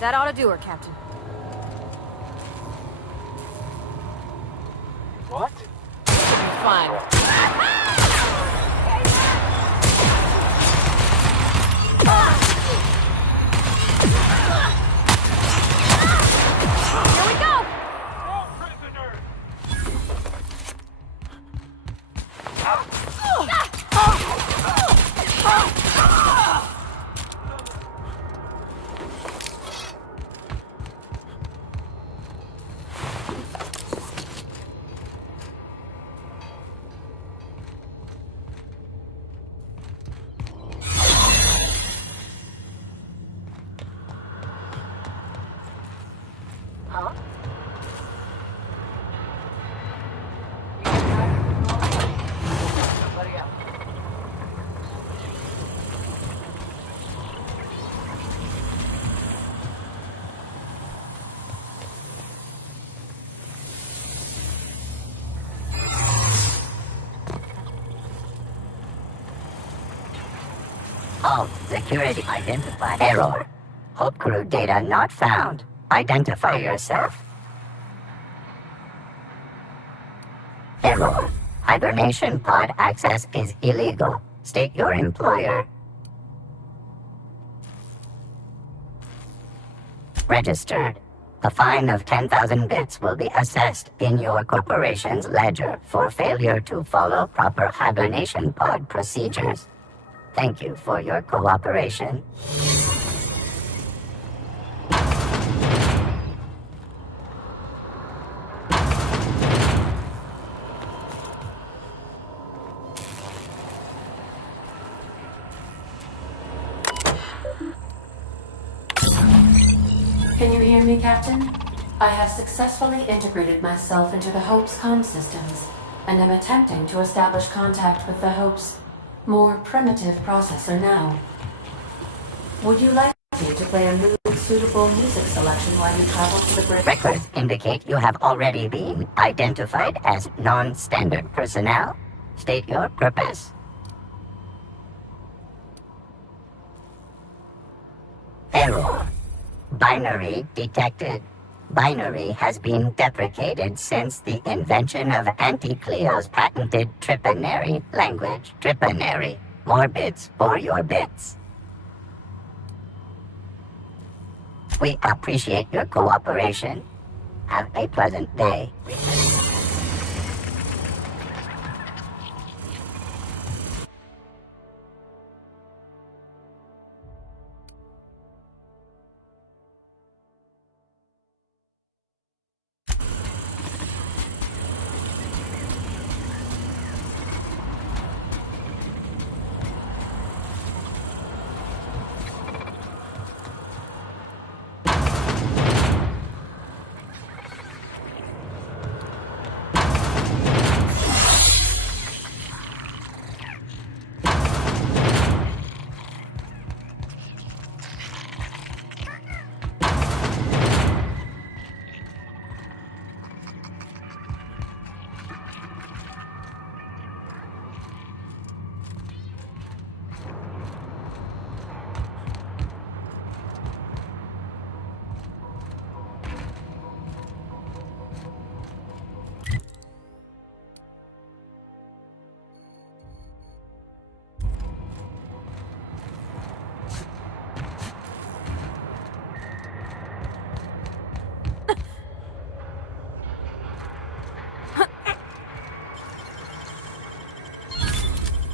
That ought to do her, Captain. What? Fine. Here we go! No prisoners! Huh? Somebody else. All security identified. Error. Hope crew data not found. Identify yourself. Error. Hibernation pod access is illegal. State your employer. Registered. A fine of 10,000 bits will be assessed in your corporation's ledger for failure to follow proper hibernation pod procedures. Thank you for your cooperation. Can you hear me, Captain? I have successfully integrated myself into the Hope's comm systems, and am attempting to establish contact with the Hope's more primitive processor now. Would you like me to play a mood-suitable music selection while you travel to the bridge? Records indicate you have already been identified as non-standard personnel. State your purpose. Error. Binary detected. Binary has been deprecated since the invention of Anti-Cleo's patented Tripanary language. Tripanary. More bits for your bits. We appreciate your cooperation. Have a pleasant day.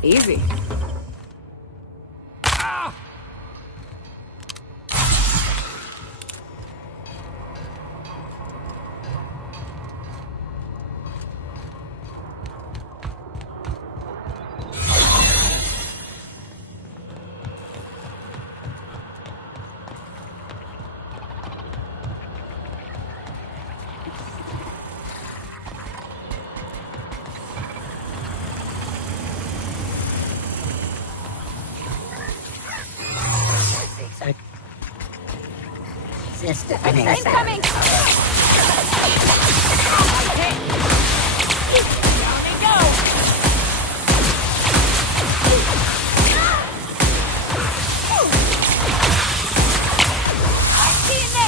Easy. System Incoming! Okay. Down we go! I see you there!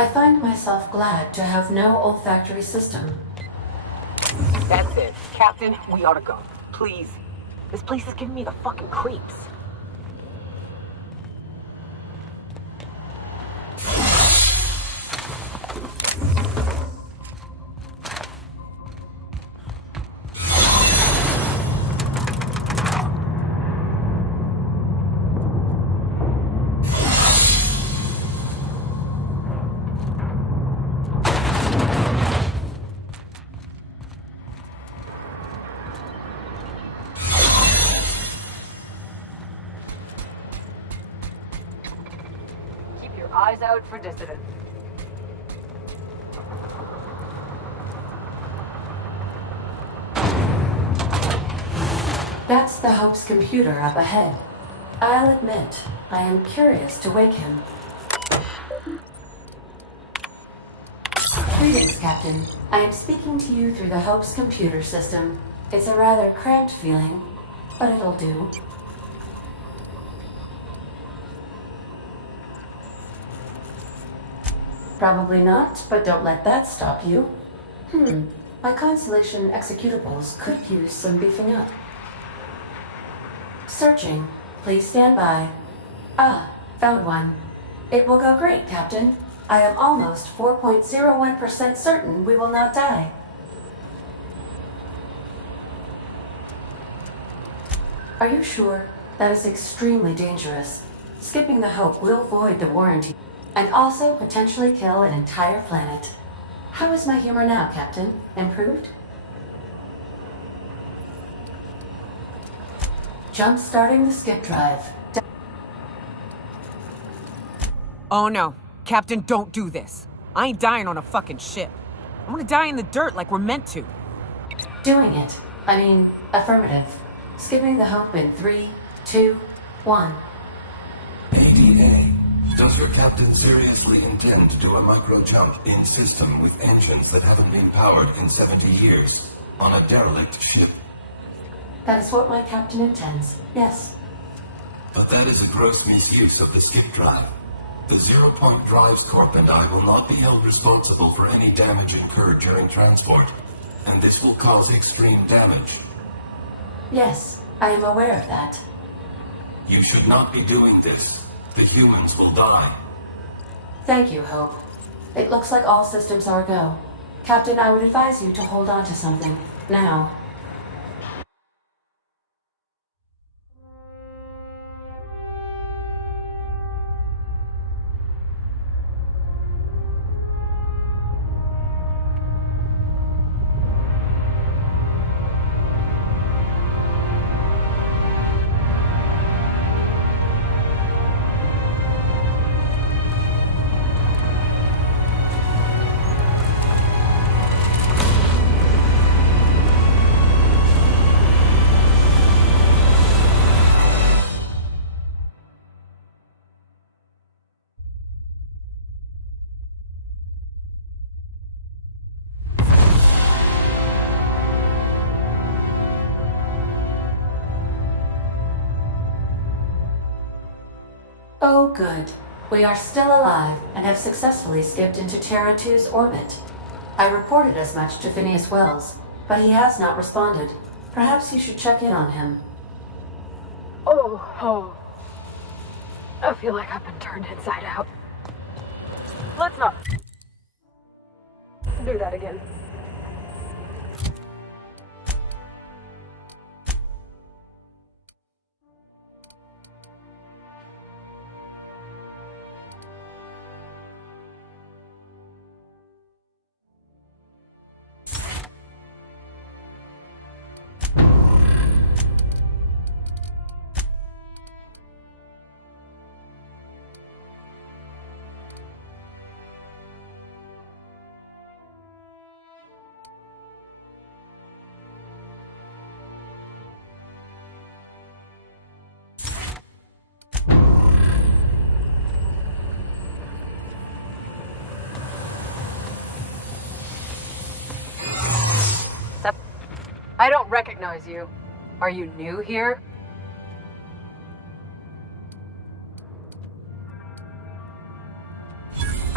I find myself glad to have no olfactory system. That's it. Captain, we ought to go. Please. This place is giving me the fucking creeps. Keep your eyes out for dissidents. That's the Hope's computer up ahead. I'll admit, I am curious to wake him. Greetings, Captain. I am speaking to you through the Hope's computer system. It's a rather cramped feeling, but it'll do. Probably not, but don't let that stop you. My Constellation executables could use some beefing up. Searching. Please stand by. Ah, found one. It will go great, Captain. I am almost 4.01% certain we will not die. Are you sure? That is extremely dangerous. Skipping the Hope will void the warranty and also potentially kill an entire planet. How is my humor now, Captain? Improved? Jump-starting the skip drive. Oh no. Captain, don't do this. I ain't dying on a fucking ship. I'm gonna die in the dirt like we're meant to. Doing it. I mean, affirmative. Skipping the Hope in 3, 2, 1. ADA, does your captain seriously intend to do a micro jump in system with engines that haven't been powered in 70 years on a derelict ship? That is what my captain intends. Yes. But that is a gross misuse of the skip drive. The Zero Point Drives Corp and I will not be held responsible for any damage incurred during transport, and this will cause extreme damage. Yes, I am aware of that. You should not be doing this. The humans will die. Thank you, Hope. It looks like all systems are go. Captain, I would advise you to hold on to something. Now. Oh, good. We are still alive and have successfully skipped into Terra 2's orbit. I reported as much to Phineas Wells, but he has not responded. Perhaps you should check in on him. Oh. I feel like I've been turned inside out. Let's not do that again. I don't recognize you. Are you new here?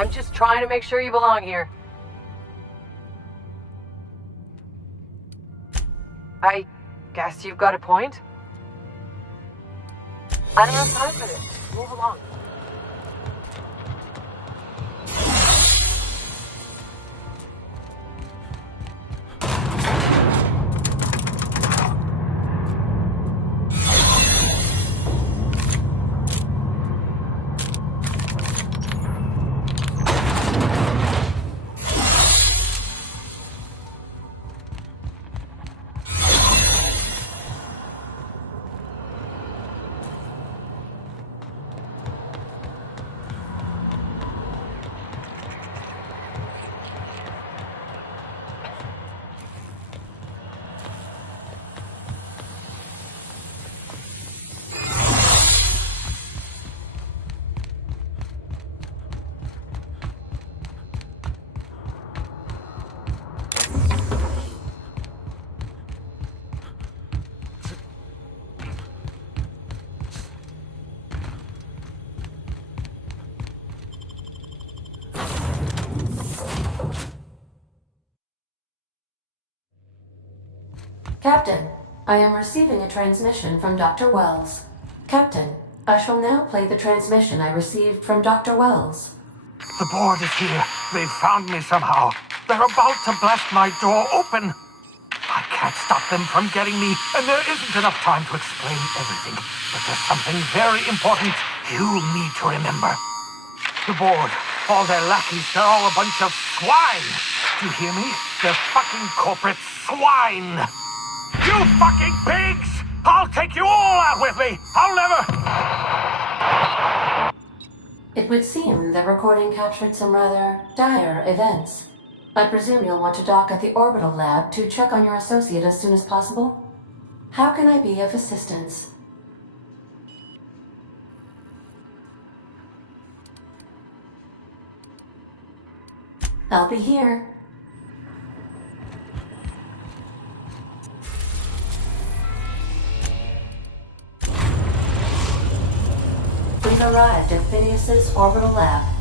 I'm just trying to make sure you belong here. I guess you've got a point. I don't have time for this. Move along. Captain, I am receiving a transmission from Dr. Wells. Captain, I shall now play the transmission I received from Dr. Wells. The board is here. They've found me somehow. They're about to blast my door open. I can't stop them from getting me, and there isn't enough time to explain everything. But there's something very important you need to remember. The board, all their lackeys, they're all a bunch of swine. Do you hear me? They're fucking corporate swine. You fucking pigs! I'll take you all out with me! I'll never... It would seem the recording captured some rather dire events. I presume you'll want to dock at the orbital lab to check on your associate as soon as possible. How can I be of assistance? I'll be here. We've arrived at Phineas's orbital lab.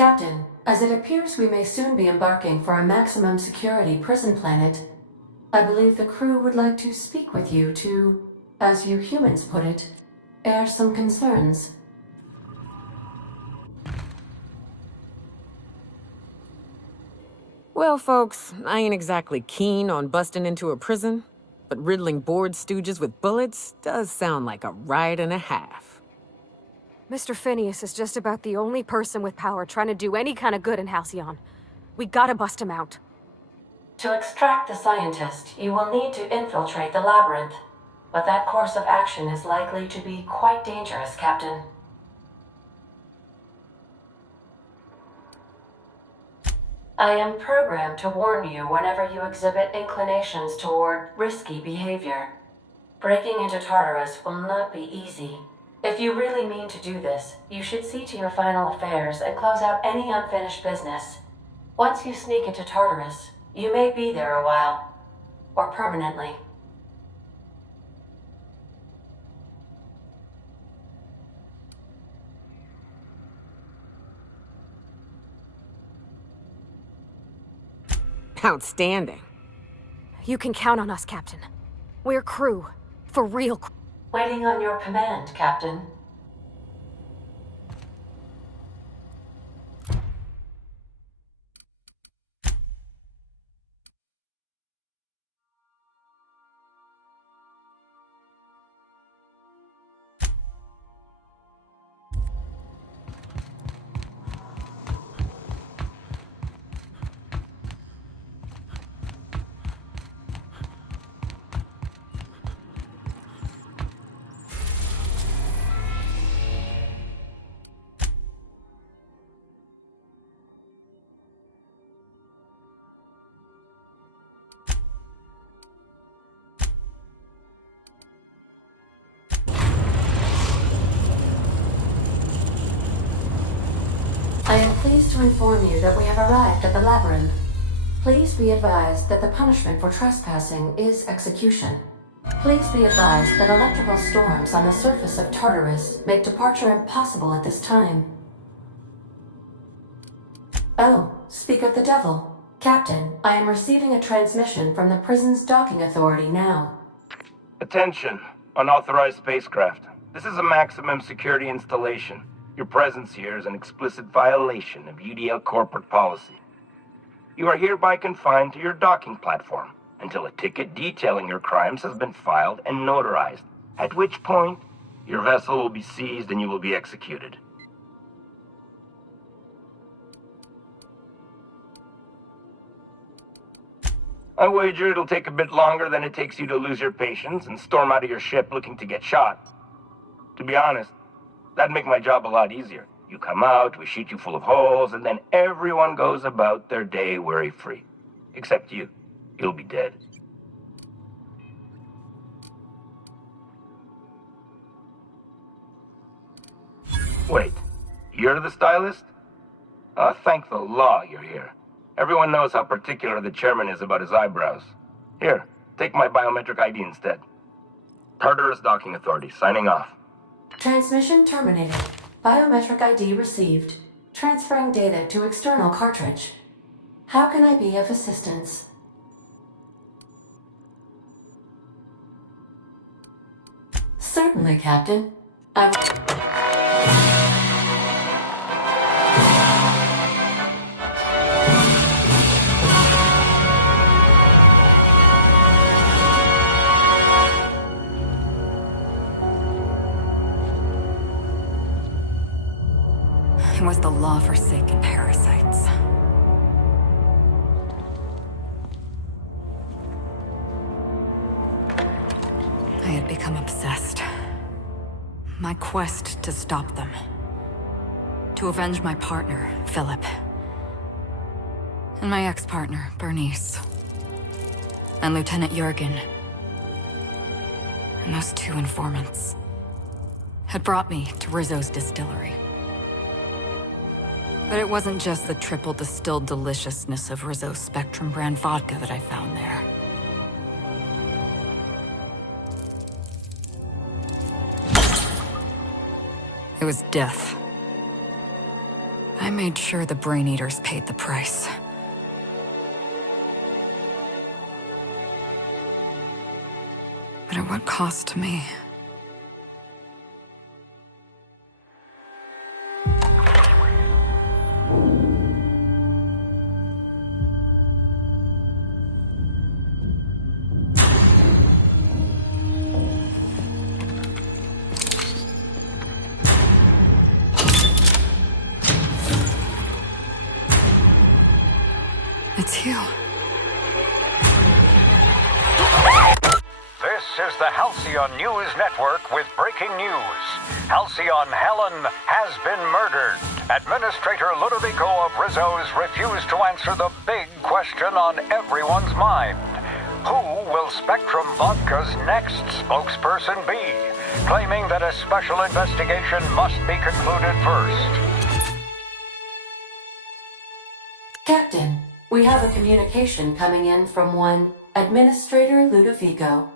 Captain, as it appears we may soon be embarking for a maximum security prison planet, I believe the crew would like to speak with you to, as you humans put it, air some concerns. Well, folks, I ain't exactly keen on busting into a prison, but riddling bored stooges with bullets does sound like a ride and a half. Mr. Phineas is just about the only person with power trying to do any kind of good in Halcyon. We gotta bust him out. To extract the scientist, you will need to infiltrate the labyrinth. But that course of action is likely to be quite dangerous, Captain. I am programmed to warn you whenever you exhibit inclinations toward risky behavior. Breaking into Tartarus will not be easy. If you really mean to do this, you should see to your final affairs and close out any unfinished business. Once you sneak into Tartarus, you may be there a while. Or permanently. Outstanding. You can count on us, Captain. We're crew. For real crew. Waiting on your command, Captain. I am pleased to inform you that we have arrived at the labyrinth. Please be advised that the punishment for trespassing is execution. Please be advised that electrical storms on the surface of Tartarus make departure impossible at this time. Oh, speak of the devil. Captain, I am receiving a transmission from the prison's docking authority now. Attention, unauthorized spacecraft. This is a maximum security installation. Your presence here is an explicit violation of UDL corporate policy. You are hereby confined to your docking platform until a ticket detailing your crimes has been filed and notarized, at which point your vessel will be seized and you will be executed. I wager it'll take a bit longer than it takes you to lose your patience and storm out of your ship looking to get shot. To be honest, that'd make my job a lot easier. You come out, we shoot you full of holes, and then everyone goes about their day worry-free. Except you. You'll be dead. Wait, you're the stylist? Thank the law you're here. Everyone knows how particular the chairman is about his eyebrows. Here, take my biometric ID instead. Tartarus Docking Authority, signing off. Transmission terminated. Biometric ID received. Transferring data to external cartridge. How can I be of assistance? Certainly, Captain. It was the law-forsaken parasites. I had become obsessed. My quest to stop them. To avenge my partner, Philip. And my ex-partner, Bernice. And Lieutenant Jurgen. And those two informants had brought me to Rizzo's distillery. But it wasn't just the triple distilled deliciousness of Rizzo's Spectrum brand vodka that I found there. It was death. I made sure the Brain Eaters paid the price. But at what cost to me? It's you. This is the Halcyon News Network with breaking news. Halcyon Helen has been murdered. Administrator Ludovico of Rizzo's refused to answer the big question on everyone's mind. Who will Spectrum Vodka's next spokesperson be? Claiming that a special investigation must be concluded first. Captain, we have a communication coming in from one Administrator Ludovico.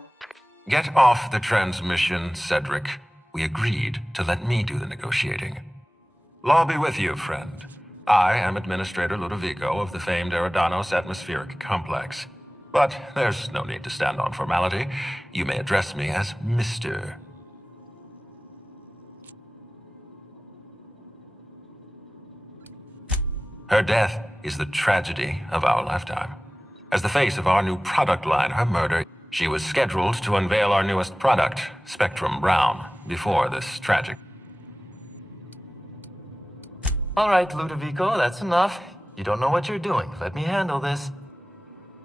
Get off the transmission, Cedric. We agreed to let me do the negotiating. Law be with you, friend. I am Administrator Ludovico of the famed Eridanos Atmospheric Complex. But there's no need to stand on formality. You may address me as Mr. Her death is the tragedy of our lifetime. As the face of our new product line, her murder, she was scheduled to unveil our newest product, Spectrum Brown, before this tragic. All right, Ludovico, that's enough. You don't know what you're doing. Let me handle this.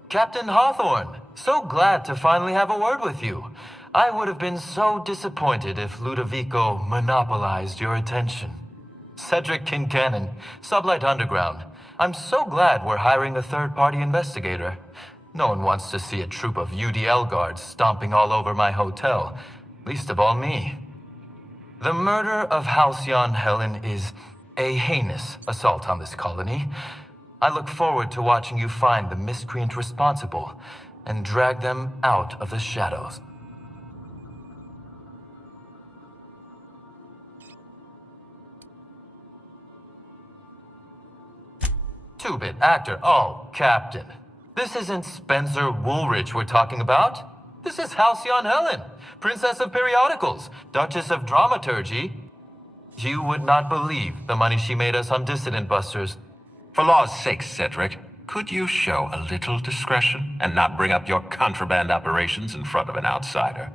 Captain Hawthorne, so glad to finally have a word with you. I would have been so disappointed if Ludovico monopolized your attention. Cedric Kincannon, Sublight Underground. I'm so glad we're hiring a third-party investigator. No one wants to see a troop of UDL guards stomping all over my hotel, least of all me. The murder of Halcyon Helen is a heinous assault on this colony. I look forward to watching you find the miscreant responsible and drag them out of the shadows. Two-bit actor. Oh, Captain. This isn't Spencer Woolrich we're talking about. This is Halcyon Helen, Princess of Periodicals, Duchess of Dramaturgy. You would not believe the money she made us on Dissident Busters. For law's sake, Cedric, could you show a little discretion and not bring up your contraband operations in front of an outsider?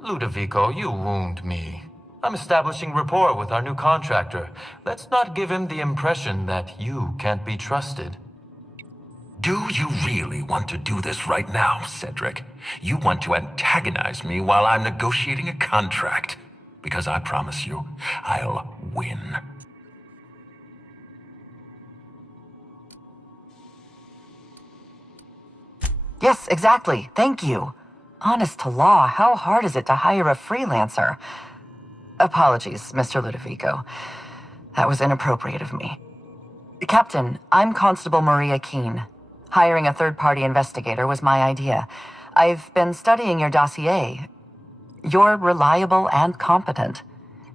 Ludovico, you wound me. I'm establishing rapport with our new contractor. Let's not give him the impression that you can't be trusted. Do you really want to do this right now, Cedric? You want to antagonize me while I'm negotiating a contract. Because I promise you, I'll win. Yes, exactly. Thank you. Honest to law, how hard is it to hire a freelancer? Apologies, Mr. Ludovico. That was inappropriate of me. Captain, I'm Constable Maria Keene. Hiring a third-party investigator was my idea. I've been studying your dossier. You're reliable and competent.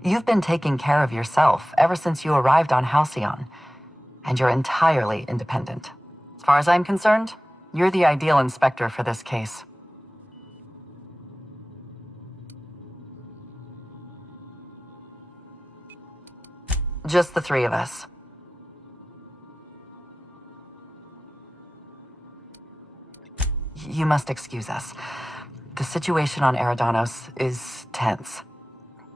You've been taking care of yourself ever since you arrived on Halcyon. And you're entirely independent. As far as I'm concerned, you're the ideal inspector for this case. Just the three of us. You must excuse us. The situation on Eridanos is tense.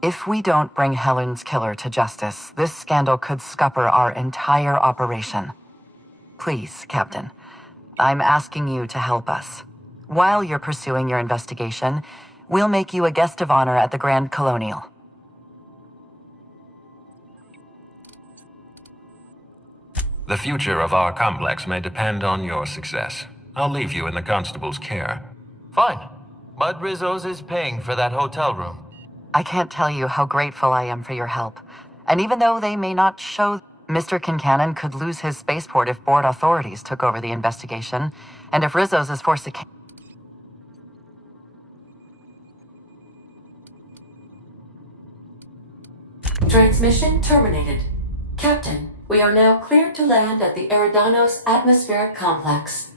If we don't bring Helen's killer to justice, this scandal could scupper our entire operation. Please, Captain, I'm asking you to help us. While you're pursuing your investigation, we'll make you a guest of honor at the Grand Colonial. The future of our complex may depend on your success. I'll leave you in the constable's care. Fine. Bud Rizzo's is paying for that hotel room. I can't tell you how grateful I am for your help. And even though they may not show, Mr. Kincannon could lose his spaceport if board authorities took over the investigation, and if Rizzo's is forced to... Transmission terminated. Captain, We are now cleared to land at the Eridanos Atmospheric Complex.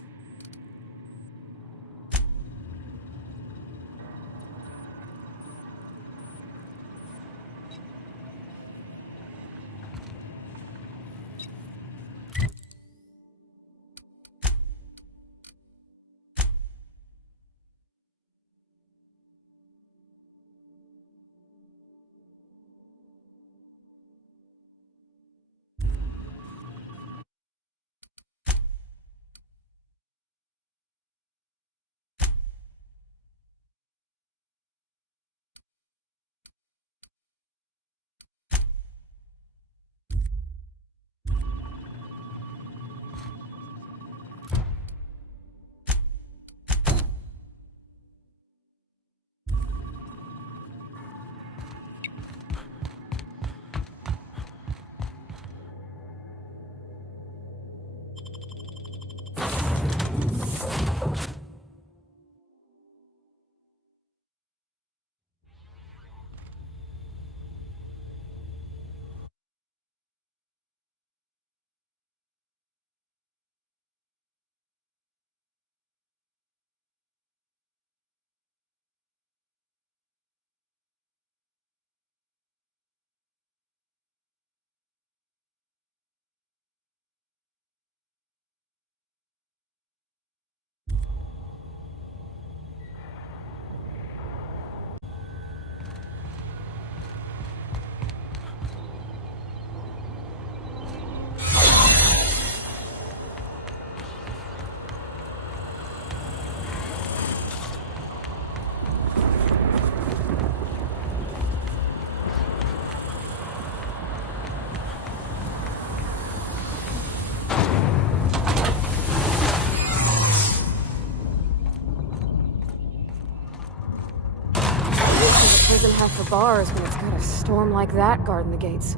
Prison have for bars when it's got a storm like that guarding the gates.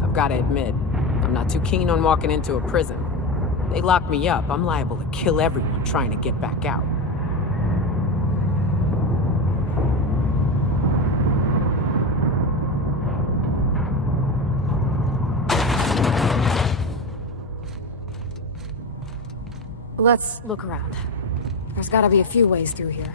I've gotta admit, I'm not too keen on walking into a prison. They lock me up, I'm liable to kill everyone trying to get back out. Let's look around. There's gotta be a few ways through here.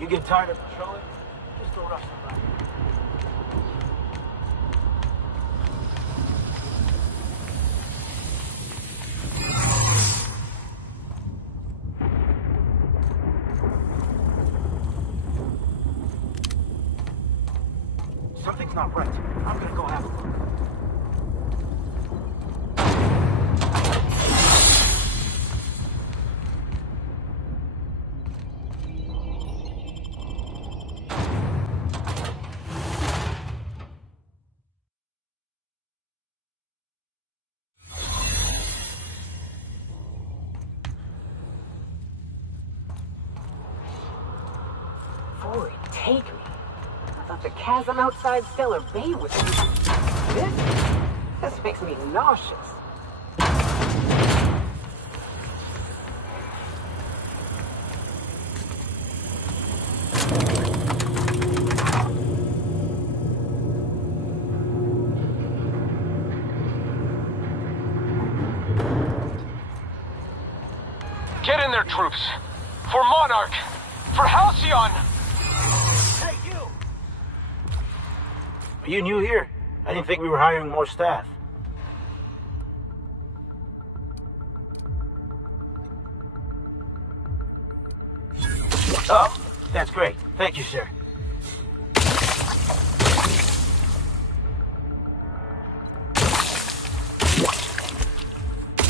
You get tired of patrolling? Just go rush somebody. Something's not right. I'm gonna go have a look. Forward, take me. I thought the chasm outside Stellar Bay was... This makes me nauseous. Get in there, troops! For Monarch! For Halcyon! Hey, you! Are you new here? I didn't think we were hiring more staff. Oh, that's great. Thank you, sir.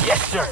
Yes, sir.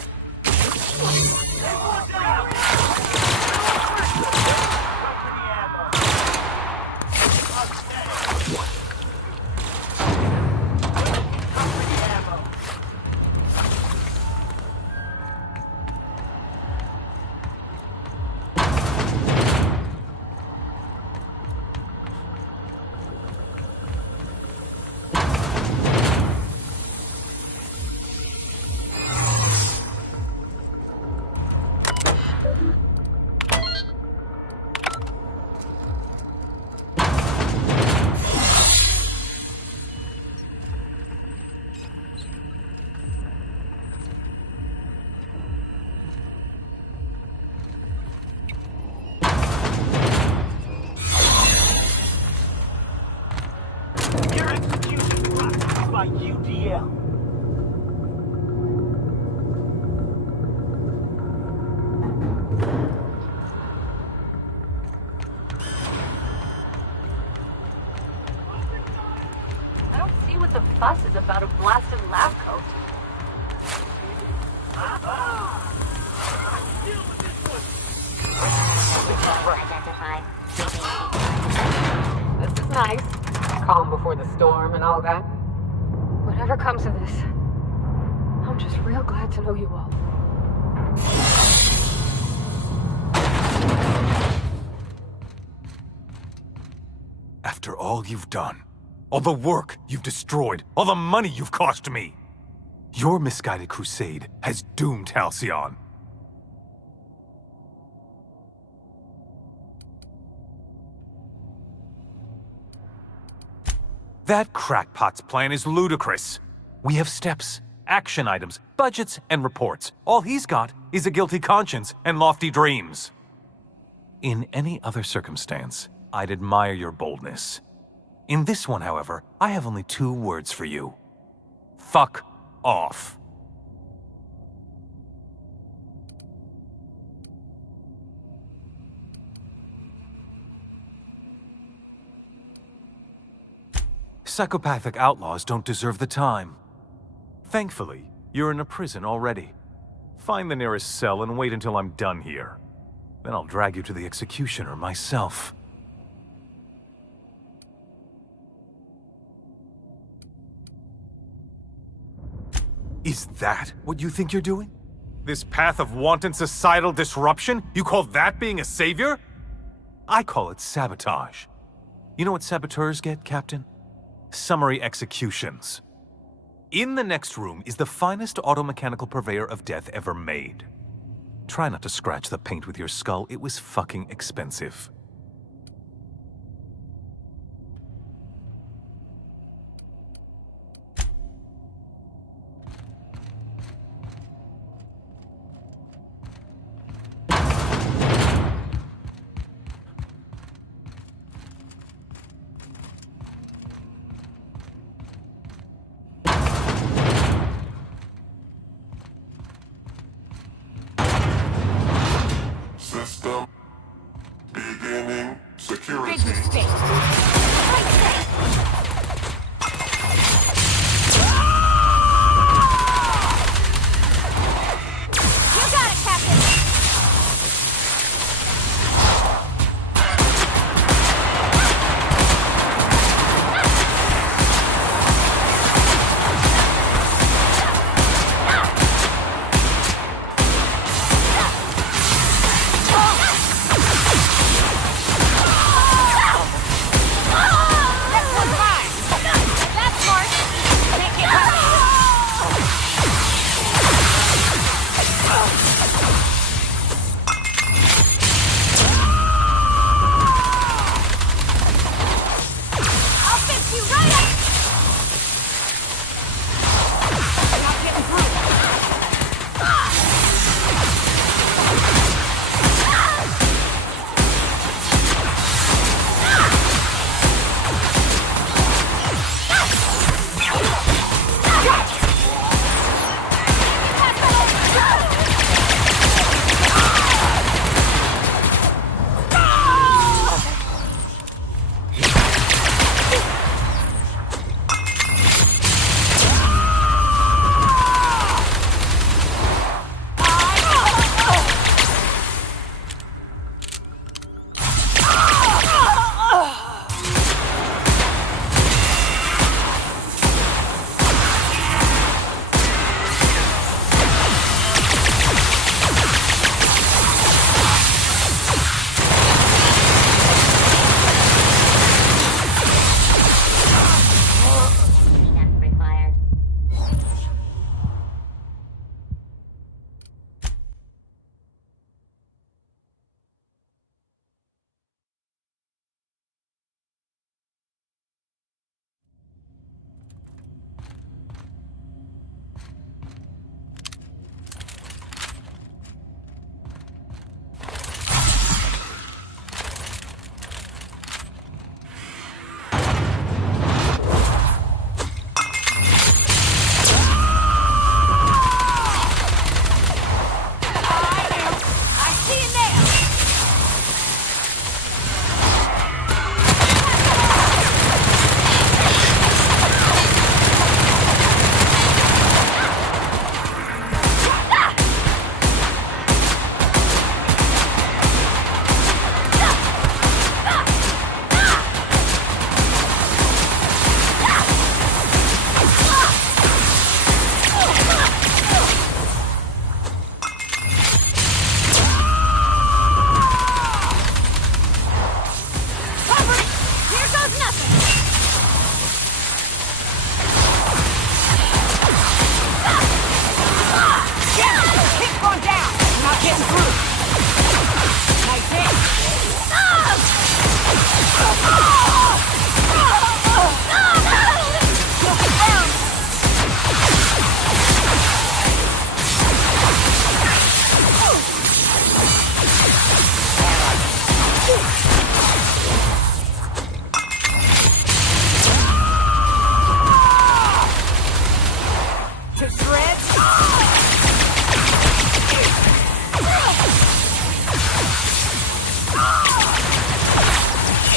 DL. I don't see what the fuss is about a blasted lab coat. Identified. This is nice. Calm before the storm and all that. Whatever comes of this, I'm just real glad to know you all. After all you've done, all the work you've destroyed, all the money you've cost me, your misguided crusade has doomed Halcyon. That crackpot's plan is ludicrous. We have steps, action items, budgets, and reports. All he's got is a guilty conscience and lofty dreams. In any other circumstance, I'd admire your boldness. In this one, however, I have only 2 words for you. Fuck off. Psychopathic outlaws don't deserve the time. Thankfully, you're in a prison already. Find the nearest cell and wait until I'm done here. Then I'll drag you to the executioner myself. Is that what you think you're doing? This path of wanton societal disruption? You call that being a savior? I call it sabotage. You know what saboteurs get, Captain? Summary executions. In the next room is the finest automechanical purveyor of death ever made. Try not to scratch the paint with your skull, it was fucking expensive. System beginning security. Big mistake. You got it, Captain!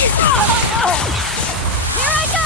Here I go!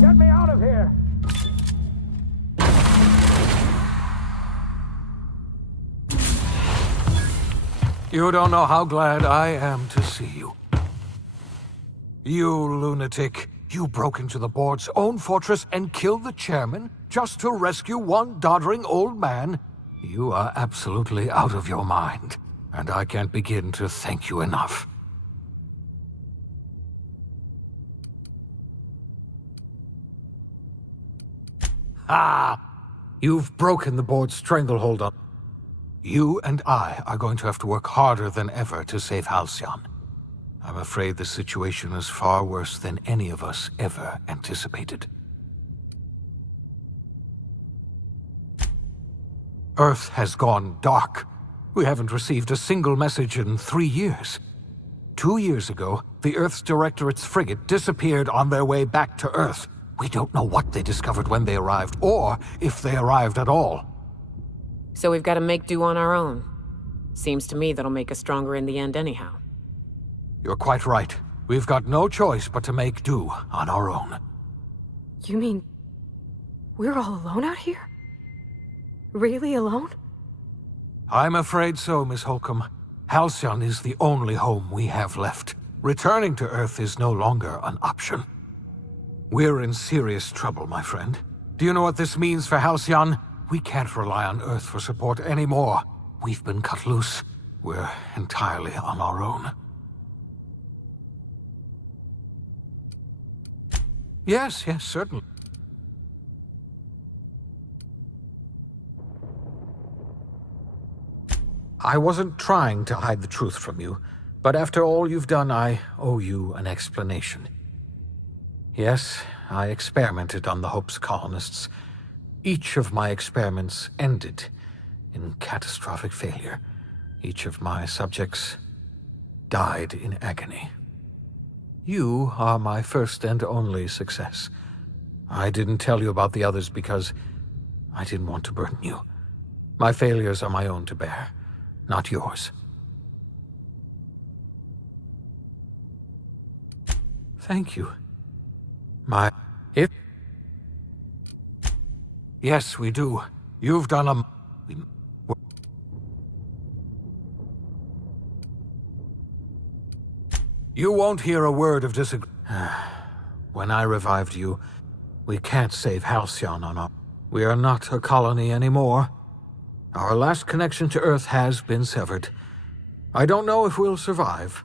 Get me out of here! You don't know how glad I am to see you. You lunatic. You broke into the board's own fortress and killed the chairman just to rescue one doddering old man? You are absolutely out of your mind, and I can't begin to thank you enough. Ah! You've broken the board's stranglehold on... You and I are going to have to work harder than ever to save Halcyon. I'm afraid the situation is far worse than any of us ever anticipated. Earth has gone dark. We haven't received a single message in 3 years. 2 years ago, the Earth's Directorate's frigate disappeared on their way back to Earth. We don't know what they discovered when they arrived, or if they arrived at all. So we've got to make do on our own. Seems to me that'll make us stronger in the end anyhow. You're quite right. We've got no choice but to make do on our own. You mean... we're all alone out here? Really alone? I'm afraid so, Miss Holcomb. Halcyon is the only home we have left. Returning to Earth is no longer an option. We're in serious trouble, my friend. Do you know what this means for Halcyon? We can't rely on Earth for support anymore. We've been cut loose. We're entirely on our own. Yes, certainly. I wasn't trying to hide the truth from you, but after all you've done, I owe you an explanation. Yes, I experimented on the Hope's colonists. Each of my experiments ended in catastrophic failure. Each of my subjects died in agony. You are my first and only success. I didn't tell you about the others because I didn't want to burden you. My failures are my own to bear, not yours. Thank you. Yes, we do. You've done a... You won't hear a word of disagreement. When I revived you, we can't save Halcyon on our... We are not a colony anymore. Our last connection to Earth has been severed. I don't know if we'll survive,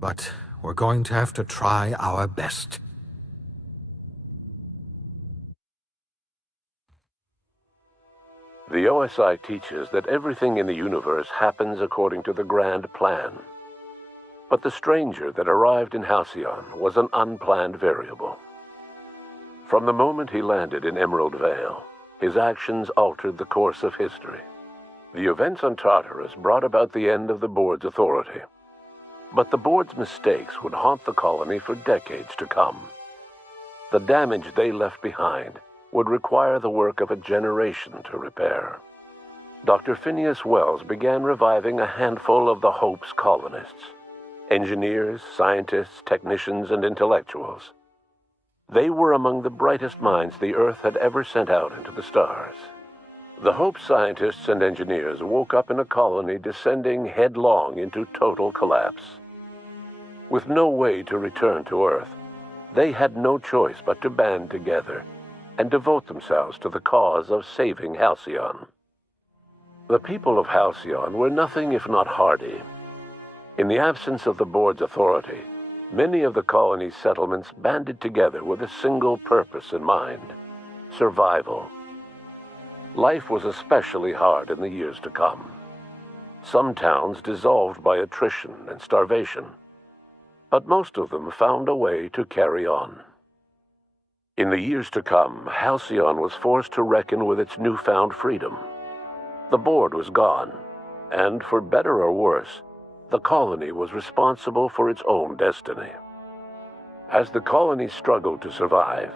but we're going to have to try our best. The OSI teaches that everything in the universe happens according to the grand plan. But the stranger that arrived in Halcyon was an unplanned variable. From the moment he landed in Emerald Vale, his actions altered the course of history. The events on Tartarus brought about the end of the board's authority. But the board's mistakes would haunt the colony for decades to come. The damage they left behind would require the work of a generation to repair. Dr. Phineas Wells began reviving a handful of the Hope's colonists. Engineers, scientists, technicians, and intellectuals. They were among the brightest minds the Earth had ever sent out into the stars. The Hope scientists and engineers woke up in a colony descending headlong into total collapse. With no way to return to Earth, they had no choice but to band together and devote themselves to the cause of saving Halcyon. The people of Halcyon were nothing if not hardy. In the absence of the board's authority, many of the colony's settlements banded together with a single purpose in mind: survival. Life was especially hard in the years to come. Some towns dissolved by attrition and starvation, but most of them found a way to carry on. In the years to come, Halcyon was forced to reckon with its newfound freedom. The board was gone, and for better or worse, the colony was responsible for its own destiny. As the colony struggled to survive,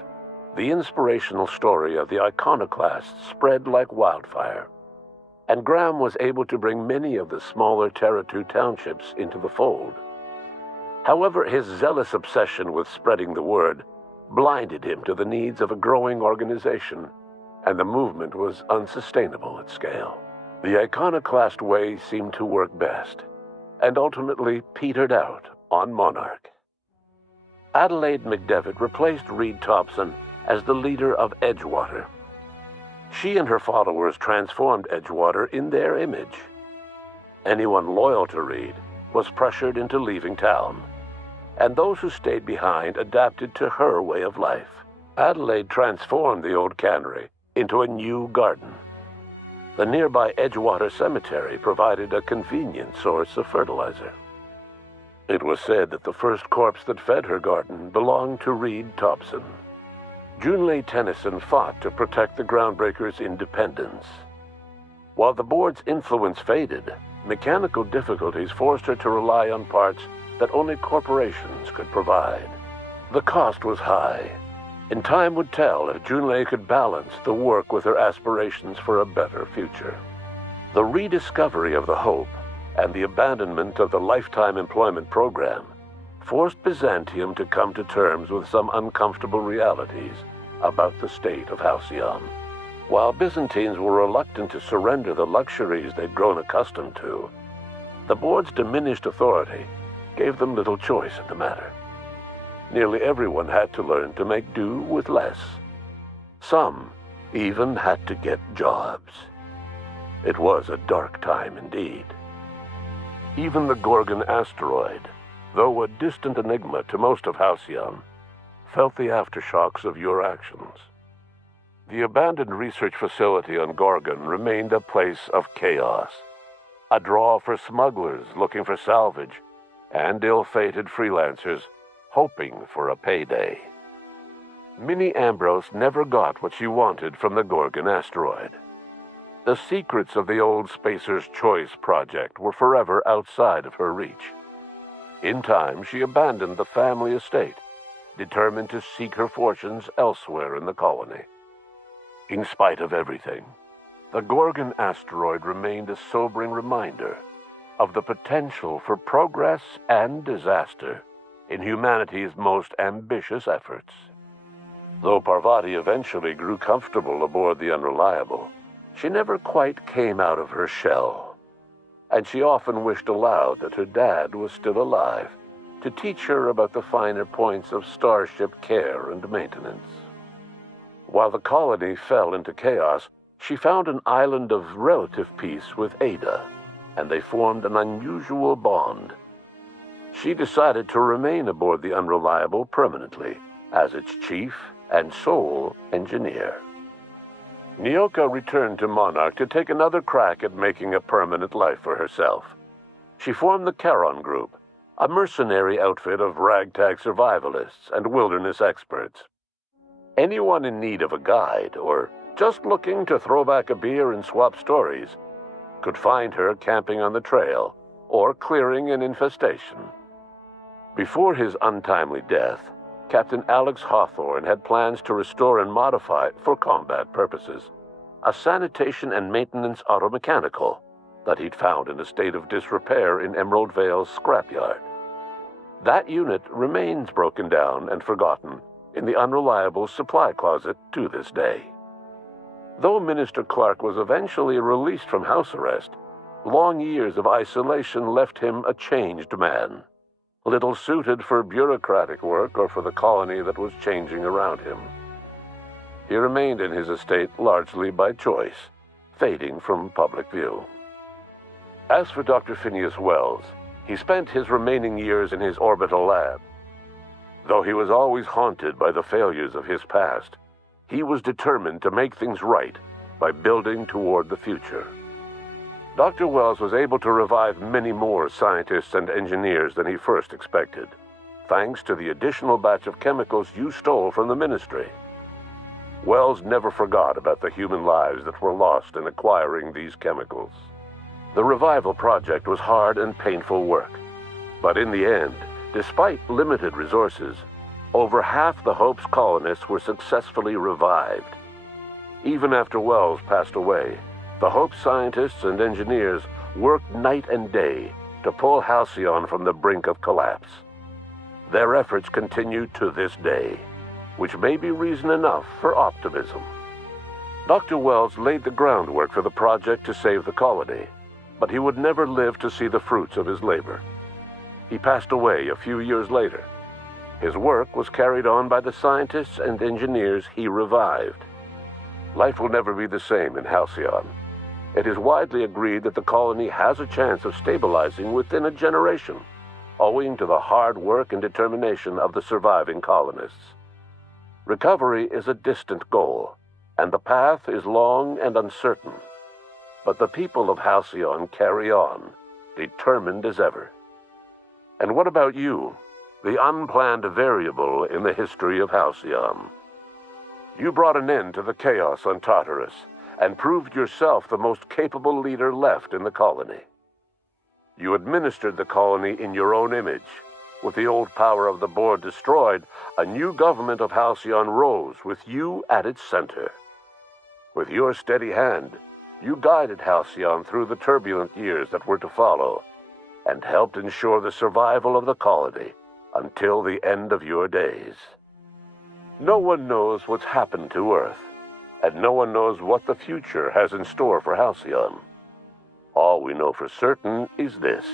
the inspirational story of the iconoclasts spread like wildfire, and Graham was able to bring many of the smaller Terra 2 townships into the fold. However, his zealous obsession with spreading the word blinded him to the needs of a growing organization, and the movement was unsustainable at scale. The iconoclast way seemed to work best, and ultimately petered out on Monarch. Adelaide McDevitt replaced Reed Thompson as the leader of Edgewater. She and her followers transformed Edgewater in their image. Anyone loyal to Reed was pressured into leaving town, and those who stayed behind adapted to her way of life. Adelaide transformed the old cannery into a new garden. The nearby Edgewater Cemetery provided a convenient source of fertilizer. It was said that the first corpse that fed her garden belonged to Reed Thompson. Junlei Tennyson fought to protect the Groundbreakers' independence. While the board's influence faded, mechanical difficulties forced her to rely on parts that only corporations could provide. The cost was high, and time would tell if Junlei could balance the work with her aspirations for a better future. The rediscovery of the Hope and the abandonment of the Lifetime Employment Program forced Byzantium to come to terms with some uncomfortable realities about the state of Halcyon. While Byzantines were reluctant to surrender the luxuries they'd grown accustomed to, the board's diminished authority gave them little choice in the matter. Nearly everyone had to learn to make do with less. Some even had to get jobs. It was a dark time indeed. Even the Gorgon asteroid, though a distant enigma to most of Halcyon, felt the aftershocks of your actions. The abandoned research facility on Gorgon remained a place of chaos, a draw for smugglers looking for salvage, and ill-fated freelancers hoping for a payday. Minnie Ambrose never got what she wanted from the Gorgon asteroid. The secrets of the old Spacer's Choice project were forever outside of her reach. In time, she abandoned the family estate, determined to seek her fortunes elsewhere in the colony. In spite of everything, the Gorgon asteroid remained a sobering reminder of the potential for progress and disaster in humanity's most ambitious efforts. Though Parvati eventually grew comfortable aboard the Unreliable, she never quite came out of her shell, and she often wished aloud that her dad was still alive to teach her about the finer points of starship care and maintenance. While the colony fell into chaos, she found an island of relative peace with Ada, and they formed an unusual bond. she decided to remain aboard the Unreliable permanently as its chief and sole engineer. Nyoka returned to Monarch to take another crack at making a permanent life for herself. She formed the Charon Group, a mercenary outfit of ragtag survivalists and wilderness experts. Anyone in need of a guide or just looking to throw back a beer and swap stories could find her camping on the trail or clearing an infestation. Before his untimely death, Captain Alex Hawthorne had plans to restore and modify, for combat purposes, a sanitation and maintenance automechanical that he'd found in a state of disrepair in Emerald Vale's scrapyard. That unit remains broken down and forgotten in the Unreliable supply closet to this day. Though Minister Clark was eventually released from house arrest, long years of isolation left him a changed man, little suited for bureaucratic work or for the colony that was changing around him. He remained in his estate largely by choice, fading from public view. As for Dr. Phineas Wells, he spent his remaining years in his orbital lab. Though he was always haunted by the failures of his past, he was determined to make things right by building toward the future. Dr. Wells was able to revive many more scientists and engineers than he first expected, thanks to the additional batch of chemicals you stole from the Ministry. Wells never forgot about the human lives that were lost in acquiring these chemicals. The revival project was hard and painful work, but in the end, despite limited resources, over half the Hope's colonists were successfully revived. Even after Wells passed away, the Hope scientists and engineers worked night and day to pull Halcyon from the brink of collapse. Their efforts continue to this day, which may be reason enough for optimism. Dr. Wells laid the groundwork for the project to save the colony, but he would never live to see the fruits of his labor. He passed away a few years later. His work was carried on by the scientists and engineers he revived. Life will never be the same in Halcyon. It is widely agreed that the colony has a chance of stabilizing within a generation, owing to the hard work and determination of the surviving colonists. Recovery is a distant goal, and the path is long and uncertain. But the people of Halcyon carry on, determined as ever. And what about you, the unplanned variable in the history of Halcyon? You brought an end to the chaos on Tartarus, and proved yourself the most capable leader left in the colony. You administered the colony in your own image. With the old power of the board destroyed, a new government of Halcyon rose with you at its center. With your steady hand, you guided Halcyon through the turbulent years that were to follow, and helped ensure the survival of the colony until the end of your days. No one knows what's happened to Earth, and no one knows what the future has in store for Halcyon. All we know for certain is this: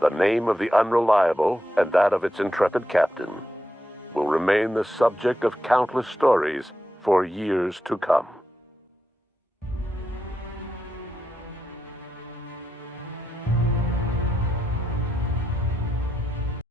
the name of the Unreliable and that of its intrepid captain will remain the subject of countless stories for years to come.